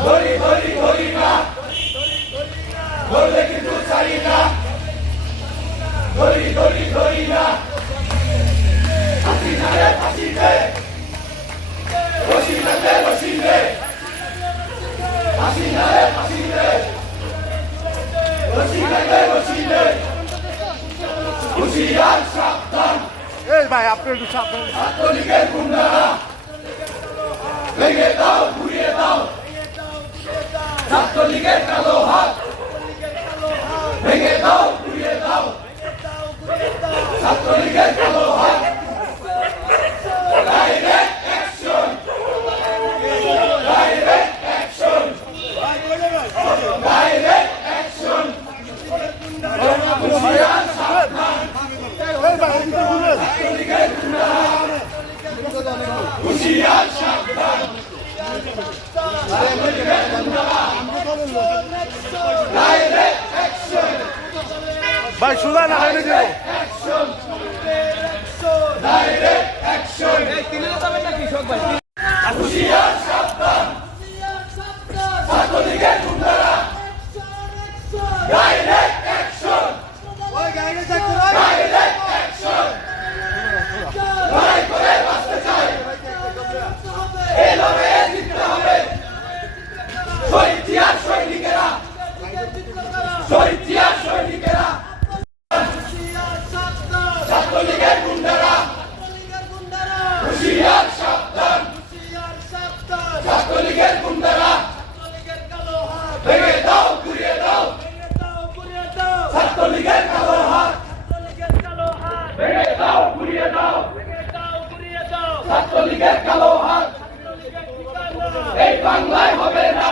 ধরি ধরি ধরি না ধরলে কিন্তু ছাড়ি না ধরি ধরি ধরি না ফাঁসি না রে ফাঁসি দে রশি না দে রশি দে ফাঁসি না রে ফাঁসি দে রশি না দে রশি দে হুঁশিয়ার সাবধান এই ভাই আপনি একটু সাবধান ছাত্রলীগের গুন্ডারা ভেঙে দাও ঘুরিয়ে দাও ছাত্রলীগের কালো হাত ভেঙে দাও ঘুরিয়ে দাও ছাত্রলীগের কালো হাত direct action direct action direct action হুঁশিয়ার সাবধান ছাত্রলীগের গুন্ডারা হুঁশিয়ার সাবধান ডাইরেক্ট অ্যাকশন ভাই সুদা না হয়নি দেব ডাইরেক্ট অ্যাকশন হুঁশিয়ার সাবধান ছাত্রলীগের গুন্ডারা ডাইরেক্ট অ্যাকশন ডাইরেক্ট অ্যাকশন লড়াই করে বাঁচতে চাই এই লড়াইয়ে জিততে হবে শহীদ জিয়ার সৈনিকেরা শহীদ জিয়ার সৈনিকেরা ছাত্রলীগের গুন্ডারা হুঁশিয়ার সাবধান ছাত্রলীগের গুন্ডারা ভেঙে দাও ঘুরিয়ে দাও ছাত্রলীগের কালো হাত ভেঙে দাও ঘুরিয়ে দাও ছাত্রলীগের কালো হাত এই বাংলায় হবে না